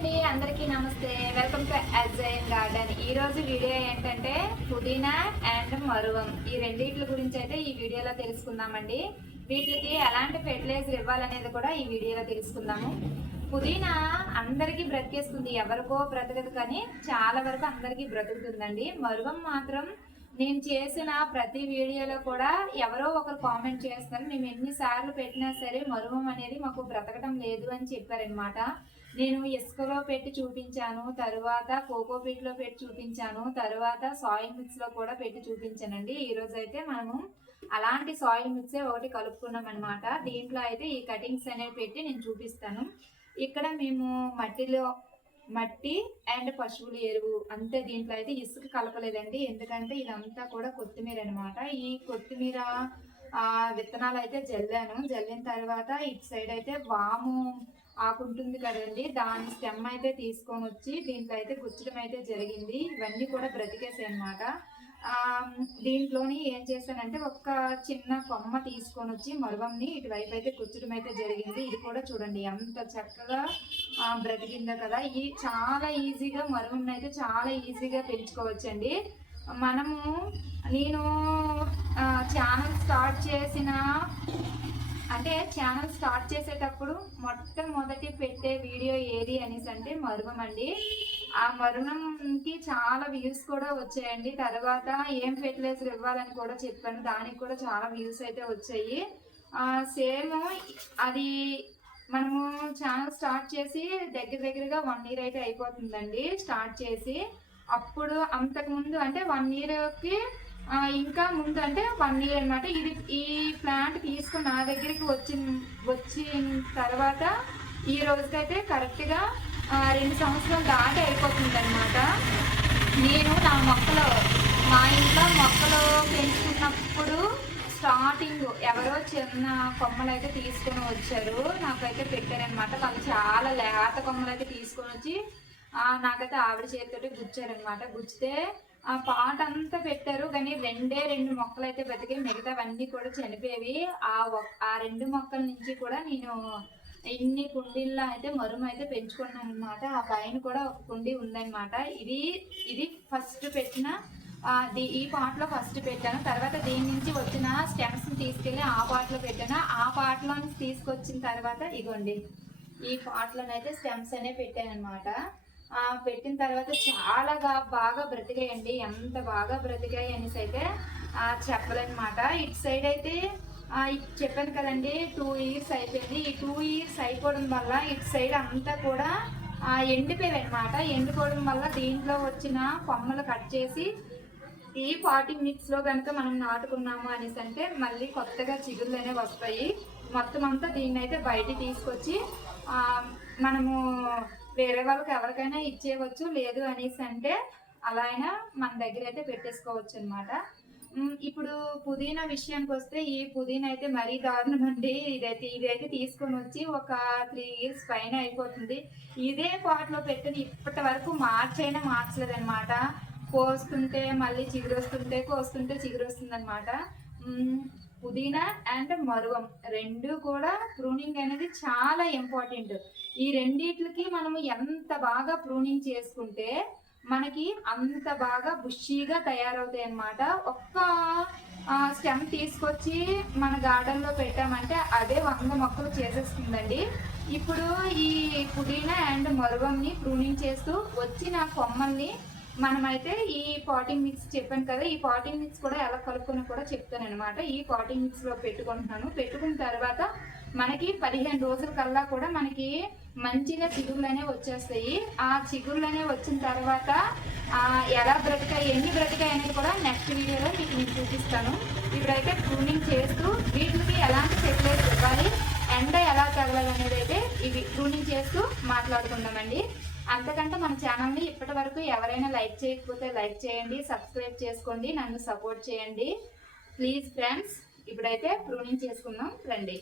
అండి అందరికీ నమస్తే. వెల్కమ్ టు అజయన్ గార్డెన్ ఈ రోజు వీడియో ఏంటంటే పుదీనా అండ్ మరువం. ఈ రెండింటి గురించి అయితే ఈ వీడియోలో తెలుసుకుందామండి. వీటికి ఎలాంటి ఫెర్టిలైజర్ ఇవ్వాలనేది కూడా ఈ వీడియోలో తెలుసుకుందాము. పుదీనా అందరికీ బ్రతికేస్తుంది ఎవరికో బ్రతకదు కానీ చాలా వరకు అందరికీ బ్రతుకుతుందండి. మరువం మాత్రం నేను చేసిన ప్రతి వీడియోలో కూడా ఎవరో ఒకరు కామెంట్ చేస్తారు. మేము ఎన్నిసార్లు పెట్టినా సరే మరువం అనేది మాకు బ్రతకడం లేదు అని చెప్పారనమాట నేను ఇసుకలో పెట్టి చూపించాను తరువాత కోకో లో పెట్టి చూపించాను తరువాత సాయిల్ మిక్స్లో కూడా పెట్టి చూపించానండి. ఈ రోజు అయితే మనము అలాంటి సాయిల్ మిక్సే ఒకటి కలుపుకున్నాం అనమాట దీంట్లో అయితే ఈ కటింగ్స్ అనేవి పెట్టి నేను చూపిస్తాను. ఇక్కడ మేము మట్టిలో మట్టి అండ్ పశువుల ఎరువు అంతే దీంట్లో అయితే ఇసుక కలపలేదండి. ఎందుకంటే ఇదంతా కూడా కొత్తిమీర అనమాట ఈ కొత్తిమీర విత్తనాలు అయితే జల్లాను. జల్లిన తర్వాత ఇటు సైడ్ అయితే వాము ఆకుంటుంది కదండి. దాని స్టెమ్ అయితే తీసుకొని వచ్చి దీంట్లో అయితే గుచ్చడం అయితే జరిగింది. ఇవన్నీ కూడా బ్రతికేసాయి అనమాట దీంట్లోని ఏం చేశానంటే ఒక చిన్న కొమ్మ తీసుకొని వచ్చి మరువంని ఇటువైపు అయితే కుచ్చడం అయితే జరిగింది. ఇది కూడా చూడండి ఎంత చక్కగా బ్రతికిందో కదా. ఈ చాలా ఈజీగా మరువుని అయితే చాలా ఈజీగా పెంచుకోవచ్చండి. మనము నేను ఛానల్ స్టార్ట్ చేసిన అంటే ఛానల్ స్టార్ట్ చేసేటప్పుడు మొట్టమొదటి పెట్టే వీడియో ఏది అనేసి అంటే మరుగం అండి. ఆ మరుణంకి చాలా వ్యూస్ కూడా వచ్చాయండి. తర్వాత ఏం ఫెర్టిలైజర్ ఇవ్వాలని కూడా చెప్పాను. దానికి కూడా చాలా వ్యూస్ అయితే వచ్చాయి. సేమ్ అది మనము ఛానల్ స్టార్ట్ చేసి దగ్గర దగ్గరగా వన్ ఇయర్ అయితే అయిపోతుందండి. స్టార్ట్ చేసి అప్పుడు అంతకుముందు అంటే వన్ ఇయర్కి ఇంకా ముందు అంటే వన్ ఇయర్ అనమాట ఇది ఈ ప్లాంట్ తీసుకుని నా దగ్గరికి వచ్చిన వచ్చిన తర్వాత ఈ రోజుకైతే కరెక్ట్గా రెండు సంవత్సరాలు దాటి అయిపోతుంది అనమాట నేను నా మొక్కలు మా ఇంట్లో మొక్కలు పెంచుకున్నప్పుడు స్టార్టింగ్ ఎవరో చిన్న కొమ్మలు అయితే తీసుకొని వచ్చారు. నాకైతే పెట్టారనమాట వాళ్ళు చాలా లేత కొమ్మలు అయితే తీసుకొని వచ్చి నాకైతే ఆవిడ చేతితో గుచ్చారనమాట గుచ్చితే ఆ పాట అంతా పెట్టారు కానీ రెండే రెండు మొక్కలు అయితే బతికి మిగతావన్నీ కూడా చనిపోయేవి. ఆ ఆ రెండు మొక్కల నుంచి కూడా నేను ఇన్ని కుండీల్లో అయితే మరుమ అయితే పెంచుకున్నాను అనమాట ఆ పైన కూడా ఒక కుండీ ఉందన్నమాట. ఇది ఇది ఫస్ట్ పెట్టిన ఈ పాటలో ఫస్ట్ పెట్టాను. తర్వాత దీని నుంచి వచ్చిన స్టెమ్స్ తీసుకెళ్ళి ఆ పాటలో పెట్టాను. ఆ పాటలో నుంచి తీసుకొచ్చిన తర్వాత ఇగోండి ఈ పాటలోనైతే స్టెమ్స్ అనే పెట్టాను అనమాట పెట్టిన తర్వాత చాలాగా బాగా బ్రతికాయండి. ఎంత బాగా బ్రతికాయి అనేసి అయితే చెప్పలేనమాట. ఇటు సైడ్ అయితే చెప్పాను కదండి టూ ఇయర్స్ అయిపోయింది. ఈ టూ ఇయర్స్ అయిపోవడం వల్ల ఇటు సైడ్ అంతా కూడా ఆ, ఎండిపోయాయి అనమాట ఎండిపోవడం వల్ల దీంట్లో వచ్చిన కొమ్మలు కట్ చేసి ఈ ఫార్టీ మినిట్స్లో కనుక మనం నాటుకున్నాము అనేసి అంటే మళ్ళీ కొత్తగా చిగుళ్ళు అనేవి వస్తాయి. మొత్తం అంతా దీన్ని అయితే బయటికి తీసుకొచ్చి మనము వేరే వాళ్ళకి ఎవరికైనా ఇచ్చేయవచ్చు. లేదు అనేసి అంటే అలా అయినా మన దగ్గర అయితే పెట్టేసుకోవచ్చు అనమాట ఇప్పుడు పుదీనా విషయానికి వస్తే ఈ పుదీనా అయితే మరీ దారుణం అండి ఇదైతే ఇదైతే తీసుకొని వచ్చి ఒక త్రీ ఇయర్స్ పైన అయిపోతుంది. ఇదే పాట్లో పెట్టిన ఇప్పటి వరకు మార్చైనా మార్చలేదు అనమాట కోస్తుంటే మళ్ళీ చిగురు వస్తుంటే కోస్తుంటే చిగురు వస్తుంది అనమాట పుదీనా అండ్ మరువం రెండు కూడా ప్రూనింగ్ అనేది చాలా ఇంపార్టెంట్. ఈ రెండిట్లకి మనము ఎంత బాగా ప్రూనింగ్ చేసుకుంటే మనకి అంత బాగా బుషీగా తయారవుతాయి అన్నమాట ఒక్క స్టెమ్ తీసుకొచ్చి మన గార్డెన్లో పెట్టామంటే అదే వంద మొక్కలు చేసేస్తుందండి. ఇప్పుడు ఈ పుదీనా అండ్ మరువంని ప్రూనింగ్ చేస్తూ వచ్చిన కొమ్మల్ని మనమైతే ఈ పాటింగ్ మిక్స్ చెప్పాను కదా ఈ పాటింగ్ మిక్స్ కూడా ఎలా కలుపుకొని కూడా చెప్తాను అనమాట ఈ పాటింగ్ మిక్స్లో పెట్టుకుంటున్నాను. పెట్టుకున్న తర్వాత మనకి పదిహేను రోజుల కల్లా కూడా మనకి మంచిగా చిగుర్లు వచ్చేస్తాయి. ఆ చిగుర్లు అనేవి వచ్చిన తర్వాత ఎలా బ్రతికాయి ఎన్ని బ్రతికాయి అనేది కూడా నెక్స్ట్ వీడియోలో మీకు నేను చూపిస్తాను. ఇప్పుడైతే ప్రూనింగ్ చేస్తూ వీటికి ఎలాంటి ఫెర్టిలైజర్ ఇవ్వాలి ఎండ ఎలా తగలదు అనేది అయితే ఇవి ప్రూనింగ్ చేస్తూ మాట్లాడుకుందామండి. అంతకంటే మన ఛానల్ని ఇప్పటి వరకు ఎవరైనా లైక్ చేయకపోతే లైక్ చేయండి సబ్స్క్రైబ్ చేసుకోండి నన్ను సపోర్ట్ చేయండి. ప్లీజ్ ఫ్రెండ్స్ ఇప్పుడైతే ప్రూనింగ్ చేసుకుందాం రండి.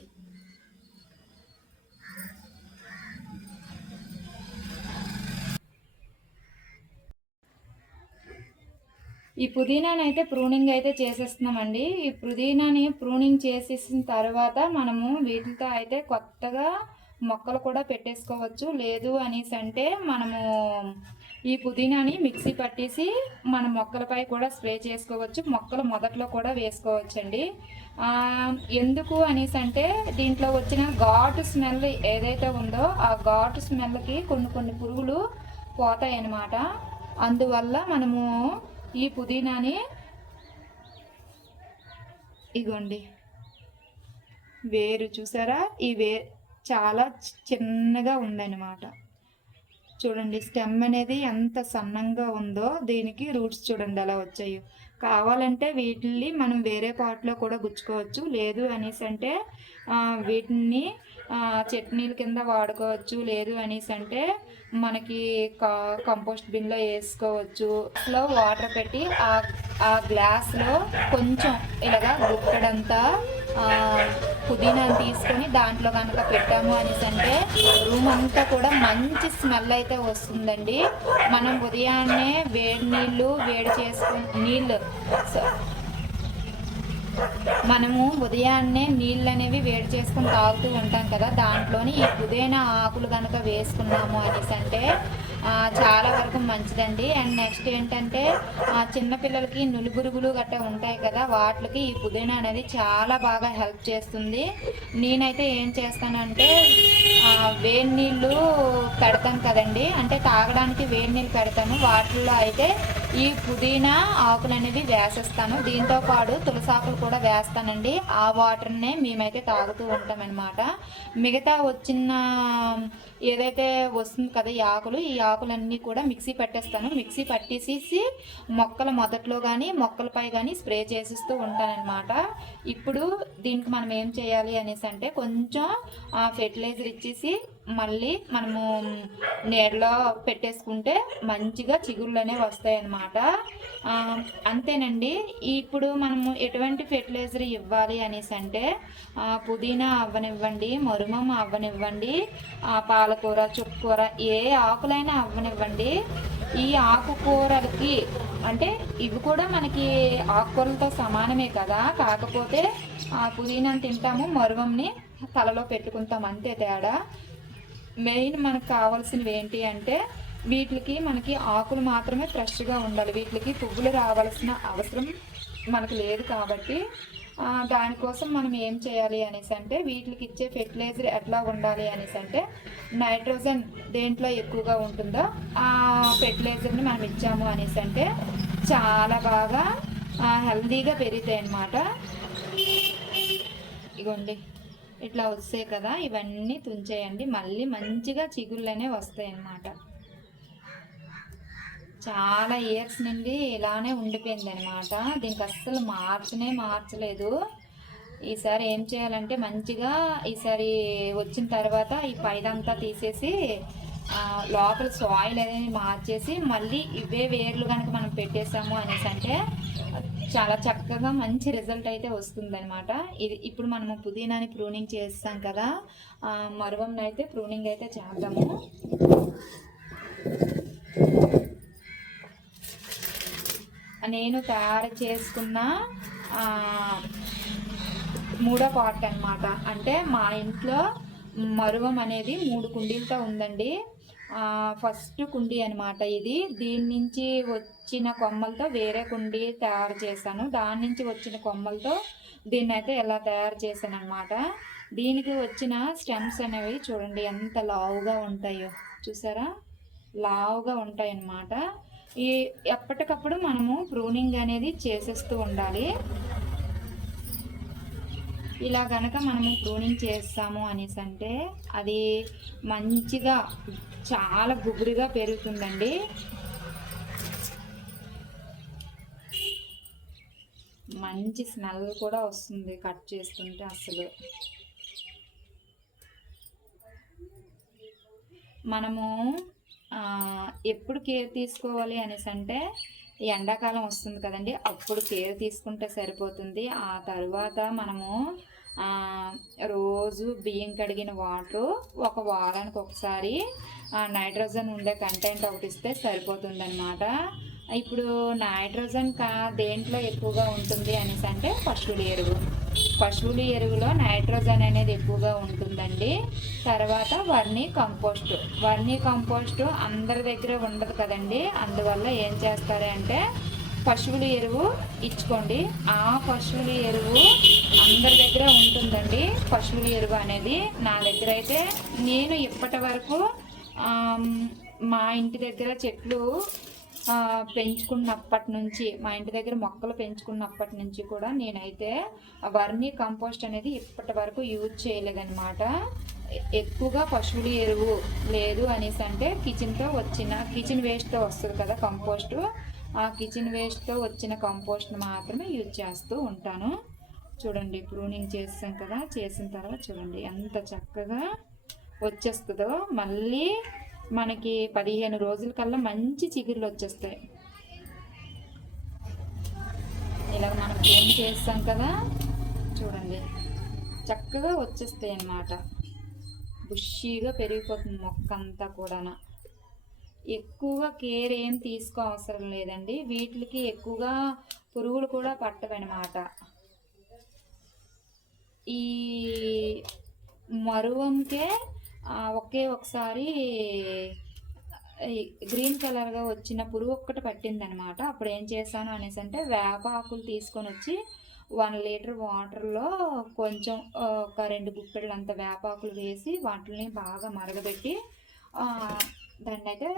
ఈ పుదీనాని అయితే ప్రూనింగ్ అయితే చేసేస్తున్నామండి. ఈ పుదీనాని ప్రూనింగ్ చేసేసిన తర్వాత మనము వీటితో అయితే కొత్తగా మొక్కలు కూడా పెట్టేసుకోవచ్చు. లేదు అనేసి అంటే మనము ఈ పుదీనాని మిక్సీ పట్టేసి మన మొక్కలపై కూడా స్ప్రే చేసుకోవచ్చు. మొక్కలు మొదట్లో కూడా వేసుకోవచ్చండి. ఎందుకు అనేసి అంటే దీంట్లో వచ్చిన ఘాటు స్మెల్ ఏదైతే ఉందో ఆ ఘాటు స్మెల్కి కొన్ని కొన్ని పురుగులు పోతాయి అన్నమాట అందువల్ల మనము ఈ పుదీనాని ఇగోండి. వేరు చూసారా? ఈ వే చాలా చిన్నగా ఉందన్నమాట. చూడండి స్టెమ్ అనేది ఎంత సన్నంగా ఉందో దీనికి రూట్స్ చూడండి అలా వచ్చాయో. కావాలంటే వీటిని మనం వేరే పాట్లో కూడా గుచ్చుకోవచ్చు. లేదు అనేసి అంటే వీటిని చట్నీల కింద వాడుకోవచ్చు. లేదు అనేసి అంటే మనకి కా కంపోస్ట్ బిన్లో వేసుకోవచ్చు. లో వాటర్ పెట్టి ఆ ఆ గ్లాస్లో కొంచెం ఇలాగా గుట్టడంతా పుదీనా తీసుకొని దాంట్లో కనుక పెట్టాము అనేసి అంటే రూమ్ అంతా కూడా మంచి స్మెల్ అయితే వస్తుందండి. మనం ఉదయాన్నే వేడి నీళ్ళు వేడి చేసుకుని నీళ్ళు మనము ఉదయాన్నే నీళ్ళు అనేవి వేడి చేసుకుని తాగుతూ ఉంటాం కదా దాంట్లోని ఈ పుదీనా ఆకులు కనుక వేసుకున్నాము అనేసి అంటే చాలా వరకు మంచిదండి. అండ్ నెక్స్ట్ ఏంటంటే చిన్నపిల్లలకి నులుగురుగులు గట్రా ఉంటాయి కదా వాటికి ఈ పుదీనా అనేది చాలా బాగా హెల్ప్ చేస్తుంది. నేనైతే ఏం చేస్తానంటే వేడి నీళ్ళు పెడతాం కదండి. అంటే తాగడానికి వేడి నీళ్ళు పెడతాను వాటిల్లో అయితే ఈ పుదీనా ఆకులు అనేవి వేసేస్తాను. దీంతో పాటు తులసాకులు కూడా వేస్తానండి. ఆ వాటర్నే మేమైతే తాగుతూ ఉంటాం మిగతా వచ్చిన ఏదైతే వస్తుంది కదా ఈ ఆకులు ఈ ఆకులన్నీ కూడా మిక్సీ పట్టేస్తాను. మిక్సీ పట్టేసేసి మొక్కల మొదట్లో కానీ మొక్కలపై కానీ స్ప్రే చేసిస్తూ ఉంటానన్నమాట. ఇప్పుడు దీనికి మనం ఏం చేయాలి అనేసి అంటే కొంచెం ఫెర్టిలైజర్ ఇచ్చేసి మళ్ళీ మనము నీడలో పెట్టేసుకుంటే మంచిగా చిగుళ్ళు అనేవి వస్తాయి అన్నమాట అంతేనండి. ఇప్పుడు మనము ఎటువంటి ఫెర్టిలైజర్ ఇవ్వాలి అనేసి అంటే పుదీనా అవ్వనివ్వండి మరుమం అవ్వనివ్వండి పాలకూర చుక్కూర ఏ ఆకులైనా అవ్వనివ్వండి. ఈ ఆకుకూరలకి అంటే ఇవి కూడా మనకి ఆకుకూరలతో సమానమే కదా. కాకపోతే ఆ తింటాము మరువంని తలలో పెట్టుకుంటాం అంతే తేడా. మెయిన్ మనకు కావాల్సినవి ఏంటి అంటే వీటికి మనకి ఆకులు మాత్రమే ఫ్రెష్గా ఉండాలి. వీటికి పువ్వులు రావాల్సిన అవసరం మనకు లేదు కాబట్టి దానికోసం మనం ఏం చేయాలి అనేసి అంటే వీటికి ఇచ్చే ఫెర్టిలైజర్ ఎట్లా ఉండాలి అనేసి అంటే నైట్రోజన్ దేంట్లో ఎక్కువగా ఉంటుందో ఆ ఫెర్టిలైజర్ని మనం ఇచ్చాము అనేసి అంటే చాలా బాగా హెల్దీగా పెరుగుతాయి అన్నమాట. ఇగోండి. ఇట్లా వస్తాయి కదా ఇవన్నీ తుంచేయండి. మళ్ళీ మంచిగా చిగుళ్ళనే వస్తాయి అన్నమాట. చాలా ఇయర్స్ నుండి ఇలానే ఉండిపోయింది అనమాట దీనికి అస్సలు మార్చనే మార్చలేదు. ఈసారి ఏం చేయాలంటే మంచిగా ఈసారి వచ్చిన తర్వాత ఈ పైదంతా తీసేసి లోపల సాయిల్ అనేది మార్చేసి మళ్ళీ ఇవే వేర్లు కనుక మనం పెట్టేసాము అనేసి అంటే చాలా చక్కగా మంచి రిజల్ట్ అయితే వస్తుందన్నమాట. ఇది ఇప్పుడు మనము పుదీనాని ప్రూనింగ్ చేస్తాం కదా ఆ, అయితే ప్రూనింగ్ అయితే చేద్దాము. నేను తయారు చేసుకున్న మూడో పార్ట్ అనమాట అంటే మా ఇంట్లో మరువం అనేది మూడు కుండీలతో ఉందండి. ఫస్ట్ కుండీ అనమాట ఇది. దీని నుంచి వచ్చిన కొమ్మలతో వేరే కుండీ తయారు చేశాను. దాని నుంచి వచ్చిన కొమ్మలతో దీన్ని అయితే ఎలా తయారు చేశాను అనమాట దీనికి వచ్చిన స్టెమ్స్ అనేవి చూడండి ఎంత లావుగా ఉంటాయో. చూసారా? లావుగా ఉంటాయి అన్నమాట ఈ ఎప్పటికప్పుడు మనము ప్రూనింగ్ అనేది చేసేస్తూ ఉండాలి. ఇలా కనుక మనము ప్రూనింగ్ చేస్తాము అనేసి అంటే అది మంచిగా చాలా గుబురుగా పెరుగుతుందండి. మంచి స్మెల్ కూడా వస్తుంది కట్ చేస్తుంటే అసలు. మనము ఎప్పుడు కేర్ తీసుకోవాలి అనేసి అంటే ఎండాకాలం వస్తుంది కదండి అప్పుడు కేర్ తీసుకుంటే సరిపోతుంది. ఆ తర్వాత మనము రోజు బియ్యం కడిగిన వాటర్ ఒక వారానికి ఒకసారి నైట్రోజన్ ఉండే కంటెంట్ ఒకటి ఇస్తే సరిపోతుంది అనమాట ఇప్పుడు నైట్రోజన్ కా దేంట్లో ఎక్కువగా ఉంటుంది అనేసి అంటే పశువుల ఎరువు పశువుల ఎరువులో నైట్రోజన్ అనేది ఎక్కువగా ఉంటుందండి. తర్వాత వర్మీ కంపోస్ట్. వర్మీ కంపోస్ట్ అందరి దగ్గర ఉండదు కదండి. అందువల్ల ఏం చేస్తారు అంటే పశువుల ఎరువు ఇచ్చుకోండి. ఆ పశువుల ఎరువు అందరి దగ్గర ఉంటుందండి. పశువుల ఎరువు అనేది నా దగ్గర అయితే నేను ఇప్పటి వరకు మా ఇంటి దగ్గర చెట్లు పెంచుకున్నప్పటి నుంచి మా ఇంటి దగ్గర మొక్కలు పెంచుకున్నప్పటి నుంచి కూడా నేనైతే వర్మీ కంపోస్ట్ అనేది ఇప్పటి వరకు యూజ్ చేయలేదన్నమాట. ఎక్కువగా పశువుల ఎరువు లేదు అనేసి అంటే కిచెన్తో వచ్చిన కిచెన్ వేస్ట్తో వస్తుంది కదా కంపోస్ట్. ఆ కిచెన్ వేస్ట్తో వచ్చిన కంపోస్ట్ మాత్రమే యూజ్ చేస్తూ ఉంటాను. చూడండి ప్రూనింగ్ చేసాం కదా చేసిన తర్వాత చూడండి ఎంత చక్కగా వచ్చేస్తుందో. మళ్ళీ మనకి పదిహేను రోజుల కల్లా మంచి చిగుర్లు వచ్చేస్తాయి. ఇలా మనం ఏం చేస్తాం కదా? చూడండి. చక్కగా వచ్చేస్తాయి అన్నమాట. బుషీగా పెరిగిపోతుంది మొక్క అంతా కూడా ఎక్కువగా కేర్ ఏం తీసుకో అవసరం లేదండి. వీటికి ఎక్కువగా పురుగులు కూడా పట్టవన్నమాట ఈ మరువంకే ఒకే ఒకసారి గ్రీన్ కలర్గా వచ్చిన పురుగు ఒక్కటి పట్టిందనమాట. అప్పుడు ఏం చేశాను అనేసి అంటే వేప ఆకులు తీసుకొని వచ్చి వన్ లీటర్ వాటర్లో కొంచెం ఒక రెండు గుప్పెళ్ళు అంత వేపాకులు వేసి వాటిని బాగా మరగబెట్టి దాన్ని అయితే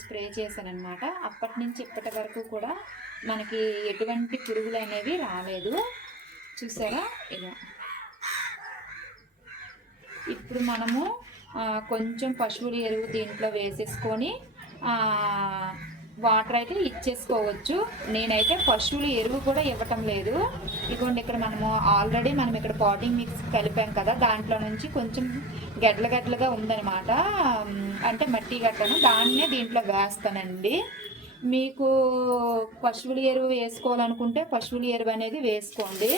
స్ప్రే చేశాను అనమాట అప్పటి నుంచి ఇప్పటి వరకు కూడా మనకి ఎటువంటి పురుగులు అనేవి రాలేదు. చూసారా? ఇలా ఇప్పుడు మనము కొంచెం పశువుల ఎరువు దీంట్లో వేసేసుకొని వాటర్ అయితే ఇచ్చేసుకోవచ్చు. నేనైతే పశువుల ఎరువు కూడా ఇవ్వటం లేదు. ఇదిగోండి ఇక్కడ మనము ఆల్రెడీ మనం ఇక్కడ పాటింగ్ మిక్స్ కలిపాం కదా దాంట్లో నుంచి కొంచెం గడ్ల గడ్డలుగా ఉందనమాట అంటే మట్టి గడ్డను దాన్నే దీంట్లో వేస్తానండి. మీకు పశువుల ఎరువు వేసుకోవాలనుకుంటే పశువుల ఎరువు అనేది వేసుకోండి.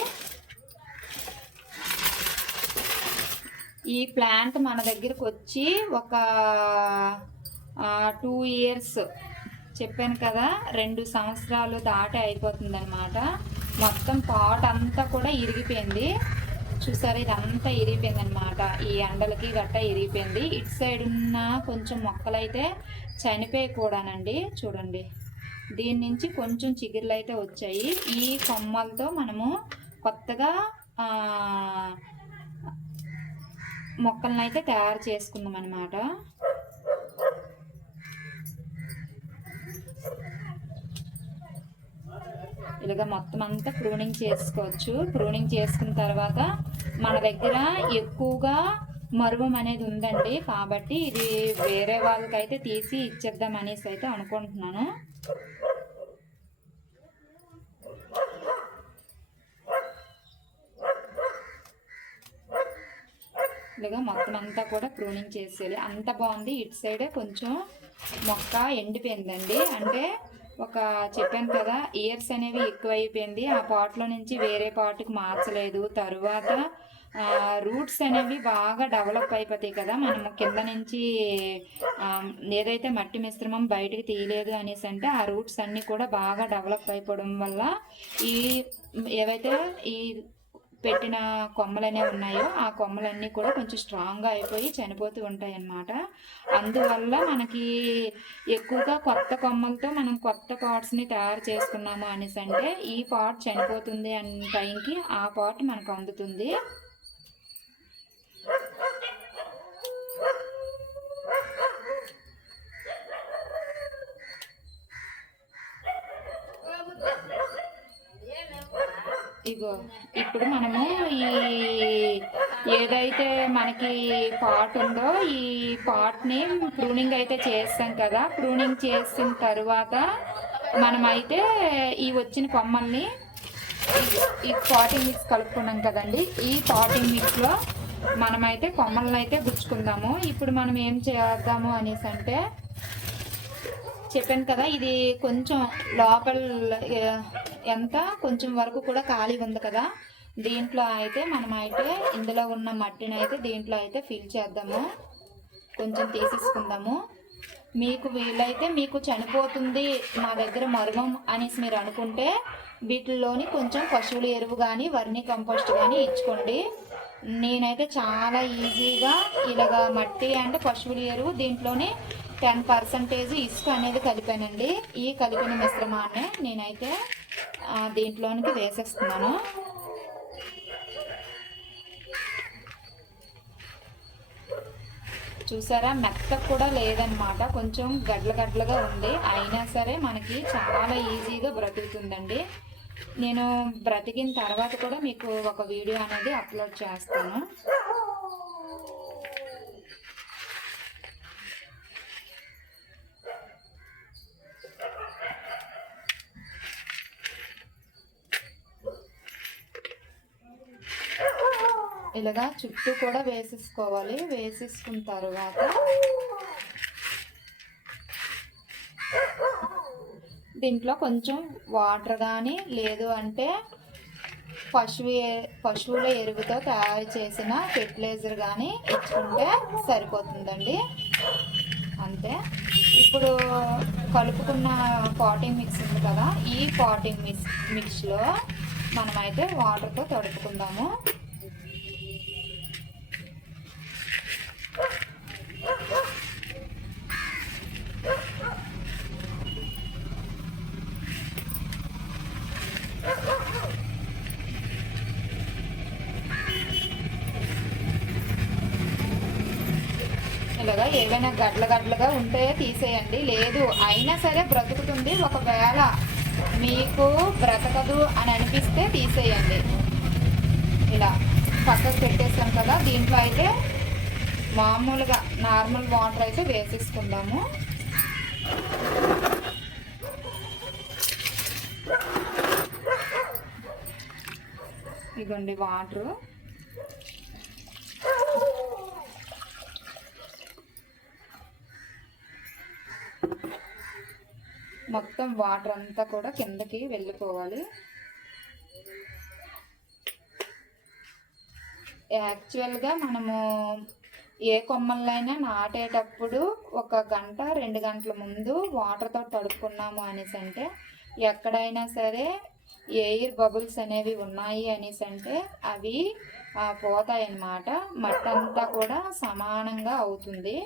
ఈ ప్లాంట్ మన దగ్గరకు వచ్చి ఒక టూ ఇయర్స్ చెప్పాను కదా రెండు సంవత్సరాలు దాటి అయిపోతుంది అనమాట మొత్తం పాట్ అంతా కూడా ఇరిగిపోయింది. చూసారా ఇదంతా ఇరిగిపోయింది అనమాట ఈ ఎండలకి గట్ట ఇరిగిపోయింది. ఇటు సైడ్ ఉన్న కొంచెం మొక్కలైతే చనిపోయి కూడానండి చూడండి. దీని నుంచి కొంచెం చిగుర్లు అయితే వచ్చాయి. ఈ కొమ్మలతో మనము కొత్తగా మొక్కలను అయితే తయారు చేసుకుందాం అనమాట ఇలాగ మొత్తం అంతా ప్రూనింగ్ చేసుకోవచ్చు. ప్రూనింగ్ చేసుకున్న తర్వాత మన దగ్గర ఎక్కువగా మరువం అనేది ఉందండి. కాబట్టి ఇది వేరే వాళ్ళకైతే తీసి ఇచ్చేద్దాం అనేసి అయితే అనుకుంటున్నాను. ఇలాగా మొత్తం అంతా కూడా ప్రూనింగ్ చేసేయాలి. అంత బాగుంది. ఇటు సైడే కొంచెం మొక్క ఎండిపోయిందండి. అంటే ఒక చెప్పాను కదా ఇయర్స్ అనేవి ఎక్కువైపోయింది. ఆ పాట్లో నుంచి వేరే పాటుకు మార్చలేదు. తరువాత రూట్స్ అనేవి బాగా డెవలప్ అయిపోతాయి కదా మనము కింద నుంచి ఏదైతే మట్టి మిశ్రమం బయటకు తీయలేదు అనేసి అంటే ఆ రూట్స్ అన్నీ కూడా బాగా డెవలప్ అయిపోవడం వల్ల ఈ ఏవైతే ఈ పెట్టిన కొమ్మలనే ఉన్నాయో ఆ కొమ్మలన్నీ కూడా కొంచెం స్ట్రాంగ్గా అయిపోయి చనిపోతూ ఉంటాయి అన్నమాట అందువల్ల మనకి ఎక్కువగా కొత్త కొమ్మలతో మనం కొత్త పాట్స్ని తయారు చేసుకున్నాము అనేసి అంటే ఈ పాట్ చనిపోతుంది అన్న టైంకి ఆ పాట్ మనకు అందుతుంది. ఇదిగో ఇప్పుడు మనము ఈ ఏదైతే మనకి పాట్ ఉందో ఈ పాట్ని ప్రూనింగ్ అయితే చేస్తాం కదా. ప్రూనింగ్ చేసిన తర్వాత మనమైతే ఈ వచ్చిన కొమ్మల్ని ఈ- ఈ పాటింగ్ మిక్స్ కలుపుకున్నాం కదండి. ఈ పాటింగ్ మిక్స్లో మనమైతే కొమ్మలను అయితే గుచ్చుకుందాము. ఇప్పుడు మనం ఏం చేద్దాము అనేసి అంటే చెప్పాను కదా ఇది కొంచెం లోపల ఎంత? కొంచెం వరకు కూడా ఖాళీ ఉంది కదా. దీంట్లో అయితే మనం అయితే ఇందులో ఉన్న మట్టిని అయితే దీంట్లో అయితే ఫిల్ చేద్దాము. కొంచెం తీసేసుకుందాము. మీకు వీలైతే మీకు చనిపోతుంది మా దగ్గర మరుగం అనేసి మీరు అనుకుంటే వీటిల్లోని కొంచెం పశువుల ఎరువు కానీ వర్మి కంపోస్ట్ కానీ ఇచ్చుకోండి. నేనైతే చాలా ఈజీగా ఇలాగ మట్టి అండ్ పశువుల ఎరువు దీంట్లోనే టెన్ పర్సంటేజ్ ఇసుక అనేది కలిపానండి. ఈ కలిపిన మిశ్రమాన్ని నేనైతే దీంట్లోనికి వేసేస్తున్నాను. చూసారా? మెత్త కూడా లేదనమాట కొంచెం గడ్ల గడ్లగా ఉంది. అయినా సరే మనకి చాలా ఈజీగా బ్రతుకుతుందండి. నేను బ్రతికిన తర్వాత కూడా మీకు ఒక వీడియో అనేది అప్లోడ్ చేస్తాను. ఇలాగా చుట్టూ కూడా వేసేసుకోవాలి. వేసేసుకున్న తర్వాత దీంట్లో కొంచెం వాటర్ కానీ లేదు అంటే పశువు పశువుల ఎరువుతో తయారు చేసిన ఫెర్టిలైజర్ కానీ ఇచ్చుకుంటే సరిపోతుందండి. అంతే. ఇప్పుడు కలుపుకున్న పాటింగ్ మిక్స్ ఉంది కదా ఈ పాటింగ్ మిక్స్ మిక్స్లో మనమైతే వాటర్తో తడుపుకుందాము. ఇలాగా ఏవైనా గడ్ల గడ్లగా ఉంటే తీసేయండి. లేదు అయినా సరే బ్రతుకుతుంది. ఒకవేళ మీకు బ్రతకదు అని అనిపిస్తే తీసేయండి. ఇలా పక్కకు పెట్టేసాం కదా దీంట్లో అయితే మామూలుగా నార్మల్ వాటర్ అయితే వేసేసుకుందాము. ఇదిగోండి వాటరు మొత్తం వాటర్ అంతా కూడా కిందకి వెళ్ళిపోవాలి. యాక్చువల్గా మనము ఏ కొమ్మలైనా నాటేటప్పుడు ఒక గంట రెండు గంటల ముందు వాటర్తో తడుపుకున్నాము అనేసి అంటే ఎక్కడైనా సరే ఎయిర్ బబుల్స్ అనేవి ఉన్నాయి అనేసి అంటే అవి పోతాయన్నమాట. పోతాయి అన్నమాట కూడా సమానంగా అవుతుంది.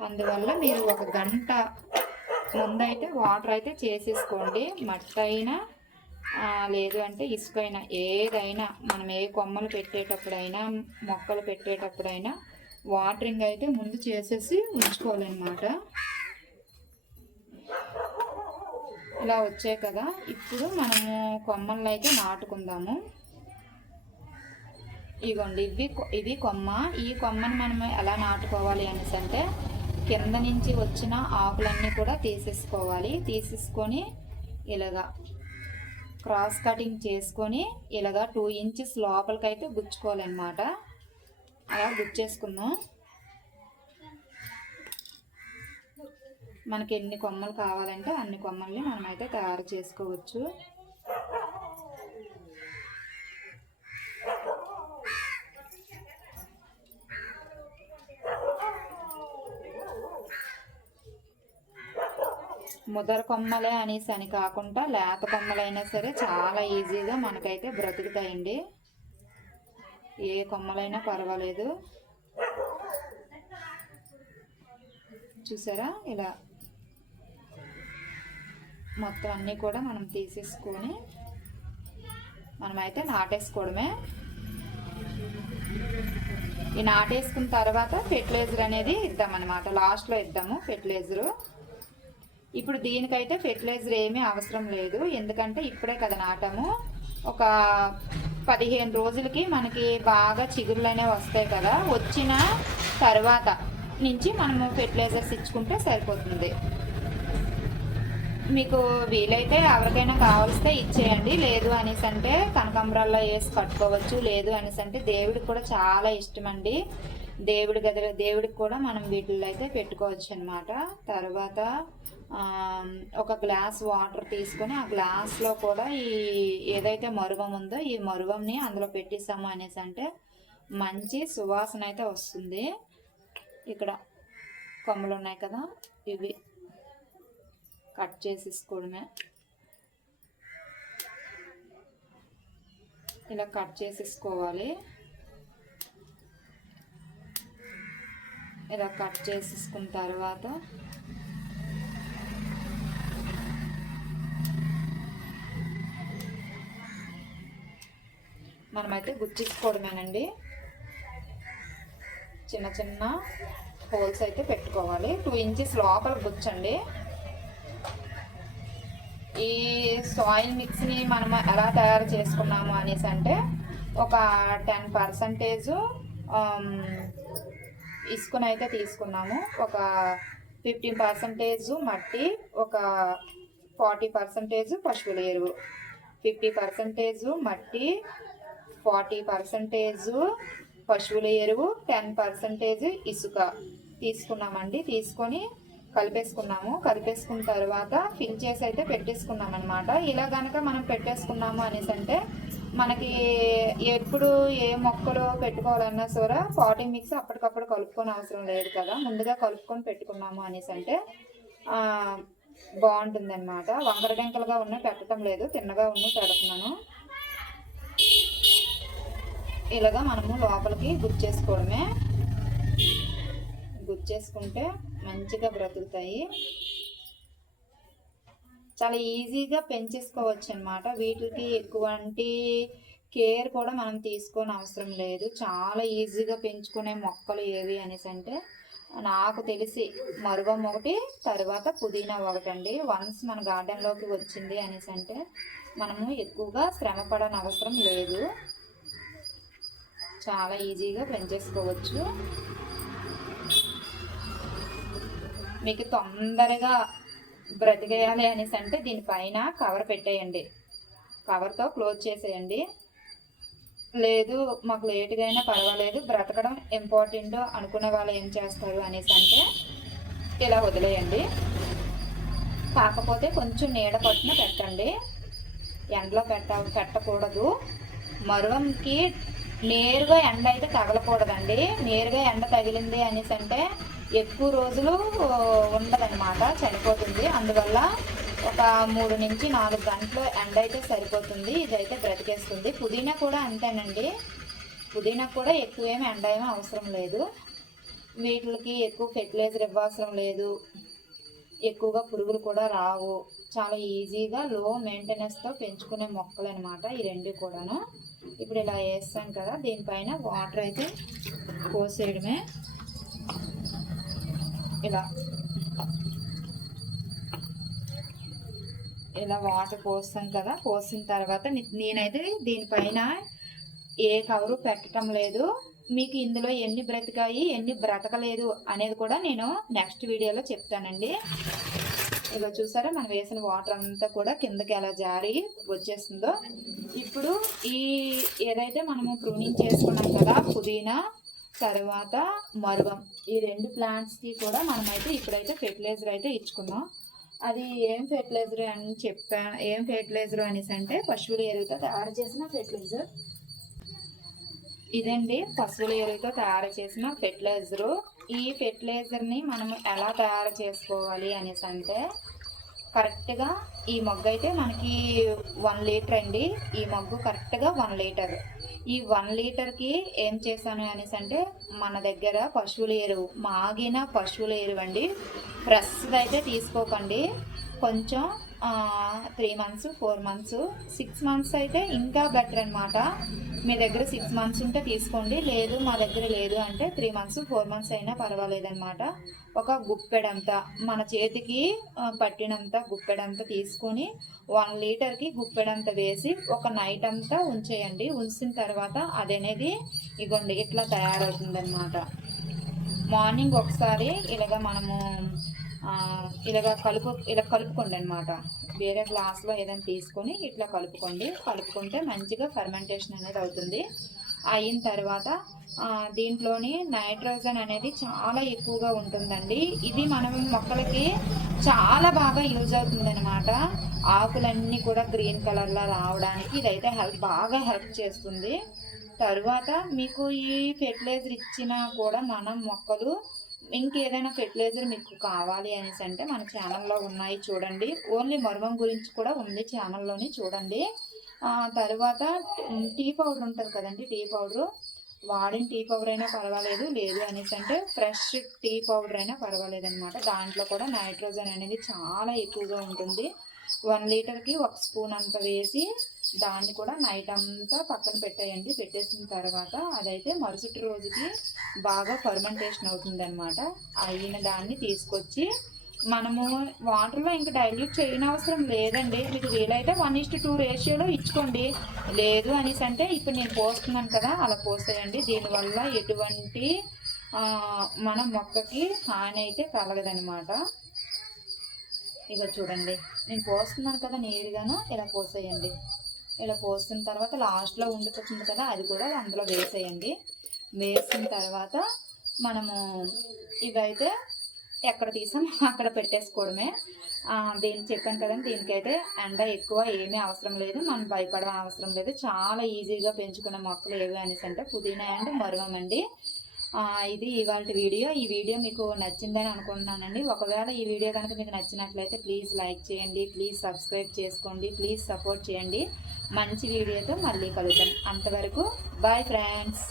అందువల్ల మీరు ఒక గంట ముందైతే వాటర్ అయితే చేసేసుకోండి. మట్టి అయినా లేదు అంటే ఇసుక అయినా ఏదైనా మనం ఏ కొమ్మలు పెట్టేటప్పుడైనా మొక్కలు పెట్టేటప్పుడైనా వాటరింగ్ అయితే ముందు చేసేసి ఉంచుకోవాలన్నమాట. ఇలా వచ్చాయి కదా. ఇప్పుడు మనము కొమ్మలను అయితే నాటుకుందాము. ఇగోండి ఇవి కొ- ఇది కొమ్మ. ఈ కొమ్మని మనం ఎలా నాటుకోవాలి అనేసి అంటే కింద నుంచి వచ్చిన ఆకులన్నీ కూడా తీసేసుకోవాలి. తీసేసుకొని ఇలాగా క్రాస్ కటింగ్ చేసుకొని ఇలాగా టూ ఇంచెస్ లోపలికైతే గుచ్చుకోవాలన్నమాట. అలా గుచ్చేసుకుందాం. మనకి ఎన్ని కొమ్మలు కావాలంటే అన్ని కొమ్మల్ని మనమైతే తయారు చేసుకోవచ్చు. ముదర కొమ్మలే అనేసి అని కాకుండా లేత కొమ్మలైనా సరే చాలా ఈజీగా మనకైతే బ్రతుకుతాయండి. ఏ కొమ్మలైనా పర్వాలేదు. చూసారా? ఇలా మొత్తం అన్నీ కూడా మనం తీసేసుకొని మనమైతే నాటేసుకోవడమే. ఈ నాటేసుకున్న తర్వాత ఫెర్టిలైజర్ అనేది ఇద్దామన్నమాట. లాస్ట్లో ఇద్దాము ఫెర్టిలైజరు. ఇప్పుడు దీనికైతే ఫెర్టిలైజర్ ఏమీ అవసరం లేదు. ఎందుకంటే ఇప్పుడే కదా నాటము. ఒక పదిహేను రోజులకి మనకి బాగా చిగురులు అనేవి వస్తాయి కదా. వచ్చిన తర్వాత నుంచి మనము ఫెర్టిలైజర్స్ ఇచ్చుకుంటే సరిపోతుంది. మీకు వీలైతే ఎవరికైనా కావలిస్తే ఇచ్చేయండి. లేదు అనేసి అంటే కనకాంబరాల్లో వేసి కట్టుకోవచ్చు. లేదు అనేసి అంటే దేవుడికి కూడా చాలా ఇష్టం అండి దేవుడి గదిలో దేవుడికి కూడా మనం వీటిల్లో అయితే పెట్టుకోవచ్చు అనమాట తర్వాత ఒక గ్లాస్ వాటర్ తీసుకొని ఆ గ్లాస్లో కూడా ఈ ఏదైతే మరువం ఉందో ఈ మరువంని అందులో పెట్టిస్తాము అనేసి అంటే మంచి సువాసన అయితే వస్తుంది. ఇక్కడ కొమ్మలు ఉన్నాయి కదా ఇవి కట్ చేసేసుకోవడమే. ఇలా కట్ చేసేసుకోవాలి. ఇలా కట్ చేసేసుకున్న తర్వాత మనమైతే గుచ్చేసుకోవడమేనండి చిన్న చిన్న హోల్స్ అయితే పెట్టుకోవాలి. టూ ఇంచెస్ లోపల గుచ్చండి. ఈ సాయిల్ మిక్స్ని మనం ఎలా తయారు చేసుకున్నాము అనేసి అంటే ఒక టెన్ పర్సంటేజ్ ఇసుకనైతే తీసుకున్నాము. ఒక ఫిఫ్టీన్ పర్సంటేజ్ మట్టి ఒక ఫార్టీ పర్సంటేజ్ పశువుల ఎరువు. ఫిఫ్టీ పర్సంటేజ్ మట్టి ఫార్టీ పర్సంటేజ్ పశువుల ఎరువు టెన్ పర్సంటేజ్ ఇసుక తీసుకున్నామండి. తీసుకొని కలిపేసుకున్నాము. కలిపేసుకున్న తర్వాత ఫిల్ చేసి అయితే పెట్టేసుకున్నాం అనమాట ఇలా కనుక మనం పెట్టేసుకున్నాము అనేసి అంటే మనకి ఎప్పుడు ఏ మొక్కలు పెట్టుకోవాలన్నా సరే పాటింగ్ మిక్స్ అప్పటికప్పుడు కలుపుకొని అవసరం లేదు కదా. ముందుగా కలుపుకొని పెట్టుకున్నాము అనేసి అంటే బాగుంటుంది అనమాట వంకర డెంకలుగా ఉన్న పెట్టడం లేదు. తిన్నగా ఉన్న పెడుతున్నాను. ఇలాగా మనము లోపలికి గుర్తు చేసుకోవడమే గుర్తు చేసుకుంటే మంచిగా బ్రతుకుతాయి. చాలా ఈజీగా పెంచేసుకోవచ్చు అనమాట వీటికి ఎటువంటి కేర్ కూడా మనం తీసుకోని అవసరం లేదు. చాలా ఈజీగా పెంచుకునే మొక్కలు ఏవి అనేసి అంటే నాకు తెలిసి మరుగం ఒకటి తర్వాత పుదీనా ఒకటండి. వన్స్ మన గార్డెన్లోకి వచ్చింది అనేసి అంటే మనము ఎక్కువగా శ్రమపడని అవసరం లేదు. చాలా ఈజీగా పెంచేసుకోవచ్చు మీకు తొందరగా బ్రతికేయాలి అనేసి అంటే దీనిపైన కవర్ పెట్టేయండి. కవర్తో క్లోజ్ చేసేయండి. లేదు మాకు లేటుగా అయినా పర్వాలేదు బ్రతకడం ఇంపార్టెంట్ అనుకున్న వాళ్ళు ఏం చేస్తారు అనేసి అంటే ఇలా వదిలేయండి. కాకపోతే కొంచెం నీడ పట్టున పెట్టండి. ఎండలో పెట్ట పెట్టకూడదు. మరువంకి నేరుగా ఎండ అయితే తగలకూడదండి. నేరుగా ఎండ తగిలింది అనేసి అంటే ఎక్కువ రోజులు ఉండదన్నమాట చనిపోతుంది అందువల్ల ఒక మూడు నుంచి నాలుగు గంటలు ఎండ అయితే సరిపోతుంది ఇదైతే బ్రతికేస్తుంది. పుదీనా కూడా అంతేనండి. పుదీనా కూడా ఎక్కువేమి ఎండ ఏమీ అవసరం లేదు. వీటికి ఎక్కువ ఫెర్టిలైజర్ ఇవ్వవసరం లేదు. ఎక్కువగా పురుగులు కూడా రావు. చాలా ఈజీగా లో మెయింటెనెన్స్తో పెంచుకునే మొక్కలు అనమాట ఈ రెండు కూడాను. ఇప్పుడు ఇలా వేస్తాం కదా దీనిపైన వాటర్ అయితే పోసేయడమే. ఇలా. ఇలా వాటర్ పోస్తాం కదా పోసిన తర్వాత నేనైతే దీనిపైన ఏ కవరు పెట్టడం లేదు. మీకు ఇందులో ఎన్ని బ్రతికాయి ఎన్ని బ్రతకలేదు అనేది కూడా నేను నెక్స్ట్ వీడియోలో చెప్తానండి. ఇలా చూసారా మనం వేసిన వాటర్ అంతా కూడా కిందకి ఎలా జారి వచ్చేస్తుందో. ఇప్పుడు ఈ ఏదైతే మనము ప్రూనింగ్ చేసుకున్నాం కదా పుదీనా తర్వాత మరువం ఈ రెండు ప్లాంట్స్కి కూడా మనమైతే ఇప్పుడైతే ఫెర్టిలైజర్ అయితే ఇచ్చుకున్నాం. అది ఏం ఫెర్టిలైజర్ అని చెప్పా ఏం ఫెర్టిలైజర్ అనేసి అంటే పశువులు ఎరువుతో తయారు చేసిన ఫెర్టిలైజర్ ఇదండి పశువుల ఎరువుతో తయారు చేసిన ఫెర్టిలైజరు. ఈ ఫెర్టిలైజర్ని మనం ఎలా తయారు చేసుకోవాలి అనేసి అంటే కరెక్ట్గా ఈ మొగ్గు అయితే మనకి వన్ లీటర్ అండి. ఈ మొగ్గు కరెక్ట్గా వన్ లీటర్. ఈ వన్ లీటర్కి ఏం చేశాను అనేసి అంటే మన దగ్గర పశువుల ఎరువు మాగిన పశువుల ఎరువు అండి. ఫ్రెష్ది అయితే తీసుకోకండి. కొంచెం three months four months six months అయితే ఇంకా బెటర్ అనమాట మీ దగ్గర సిక్స్ మంత్స్ ఉంటే తీసుకోండి. లేదు మా దగ్గర లేదు అంటే త్రీ మంత్స్ ఫోర్ మంత్స్ అయినా పర్వాలేదన్నమాట. ఒక గుప్పెడంత మన చేతికి పట్టినంత గుప్పెడంత తీసుకొని వన్ లీటర్కి గుప్పెడంత వేసి ఒక నైట్ అంతా ఉంచేయండి. ఉంచిన తర్వాత అదనేది ఇగోండి ఇట్లా తయారవుతుందన్నమాట. మార్నింగ్ ఒకసారి ఇలాగ మనము ఇలాగ కలుపు ఇలా కలుపుకోండి అనమాట వేరే గ్లాస్లో ఏదైనా తీసుకొని ఇట్లా కలుపుకోండి. కలుపుకుంటే మంచిగా ఫర్మెంటేషన్ అనేది అవుతుంది. అయిన తర్వాత దీంట్లోని నైట్రోజన్ అనేది చాలా ఎక్కువగా ఉంటుందండి. ఇది మనం మొక్కలకి చాలా బాగా యూజ్ అవుతుంది అనమాట ఆకులన్నీ కూడా గ్రీన్ కలర్లో రావడానికి ఇదైతే హెల్ప్ బాగా హెల్ప్ చేస్తుంది. తరువాత మీకు ఈ ఫెర్టిలైజర్ ఇచ్చినా కూడా మనం మొక్కలు ఇంకేదైనా ఫెర్టిలైజర్ మీకు కావాలి అనేసి అంటే మన ఛానల్లో ఉన్నాయి చూడండి. ఓన్లీ మర్మం గురించి కూడా ఉంది ఛానల్లోని చూడండి. తర్వాత టీ పౌడర్ ఉంటుంది కదండి టీ పౌడరు. వాడిన టీ పౌడర్ అయినా పర్వాలేదు లేదు అనేసి అంటే ఫ్రెష్ టీ పౌడర్ అయినా పర్వాలేదు అనమాట దాంట్లో కూడా నైట్రోజన్ అనేది చాలా ఎక్కువగా ఉంటుంది. వన్ లీటర్కి ఒక స్పూన్ అంత వేసి దాన్ని కూడా నైట్ అంతా పక్కన పెట్టేయండి. పెట్టేసిన తర్వాత అదైతే మరుసటి రోజుకి బాగా ఫర్మెంటేషన్ అవుతుంది అనమాట అయిన దాన్ని తీసుకొచ్చి మనము వాటర్లో ఇంకా డైల్యూట్ చేయనవసరం లేదండి. మీకు వీలైతే వన్ ఇస్ట్ టూ రేషియోలో ఇచ్చుకోండి. లేదు అనేసి అంటే ఇప్పుడు నేను పోస్తున్నాను కదా అలా పోసేయండి. దీనివల్ల ఎటువంటి మన మొక్కకి హాని అయితే కలగదనమాట ఇక చూడండి. నేను పోస్తున్నాను కదా నీరుగాను ఇలా పోసేయండి. ఇలా పోసిన తర్వాత లాస్ట్లో ఉండిపోతుంది కదా అది కూడా అందులో వేసేయండి. వేసిన తర్వాత మనము ఇవైతే ఎక్కడ తీసాం అక్కడ పెట్టేసుకోవడమే. ఆ, దీనికి చెప్పాను కదండి దీనికైతే ఎండ ఎక్కువ ఏమీ అవసరం లేదు మనం భయపడే అవసరం లేదు. చాలా ఈజీగా పెంచుకునే మొక్కలు ఏవి అనేసి అంటే పుదీనా అండ్ మరువం అండి ఇది ఇవాళ వీడియో. ఈ వీడియో మీకు నచ్చిందని అనుకుంటున్నానండి. ఒకవేళ ఈ వీడియో కనుక మీకు నచ్చినట్లయితే ప్లీజ్ లైక్ చేయండి ప్లీజ్ సబ్స్క్రైబ్ చేసుకోండి ప్లీజ్ సపోర్ట్ చేయండి. మంచి వీడియోతో మళ్ళీ కలుద్దాం. అంతవరకు బాయ్ ఫ్రెండ్స్.